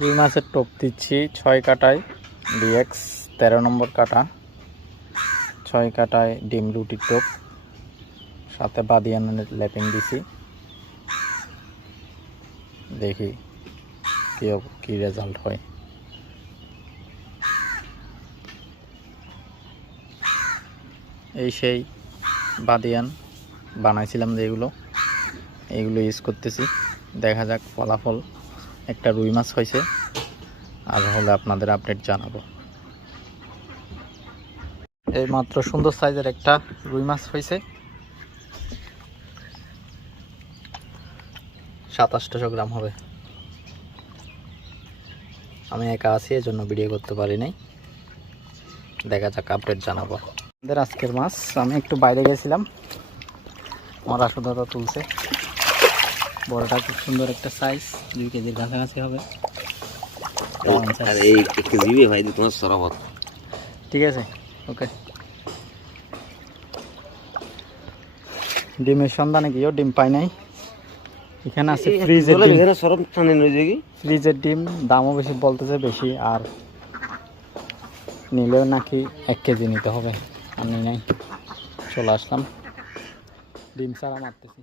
রুই মাছের টোপ দিচ্ছি 6 কাটায় ডিএক্স 13 নম্বর কাটা, 6 কাটায় ডিম রুটির টোপ, সাথে বাদিয়ানের ল্যাপিং দিছি। দেখি কি রেজাল্ট হয়। এই সেই বাদিয়ান বানাইছিলাম যেগুলো, এইগুলো ইউজ করতেছি। দেখা যাক ফলাফল। একটা রুই মাছ হয়েছে, আর হলে আপনাদের আপডেট জানাবো। এই মাত্র সুন্দর সাইজের একটা রুই মাছ হয়েছে, 2700 গ্রাম হবে। আমি একা আছি, এজন্য ভিডিও করতে পারি নাই। দেখা যাক, আপডেট জানাবো। আমাদের আজকের মাছ, আমি একটু বাইরে গেছিলাম, আমার আসুদাদা তুলছে। বড়টা খুব সুন্দর একটা সাইজ, 2 কেজির কাছাকাছি হবে। ঠিক আছে, ওকে। ডিমের সন্ধানে গিয়েও ডিম পাই নাই। এখানে আছে ফ্রিজের ডিম, ফ্রিজের ডিম দামও বেশি বলতেছে, বেশি। আর নিলেও নাকি 1 কেজি নিতে হবে, আমি নাই। চলে আসলাম, ডিম ছাড়া মারতেছি।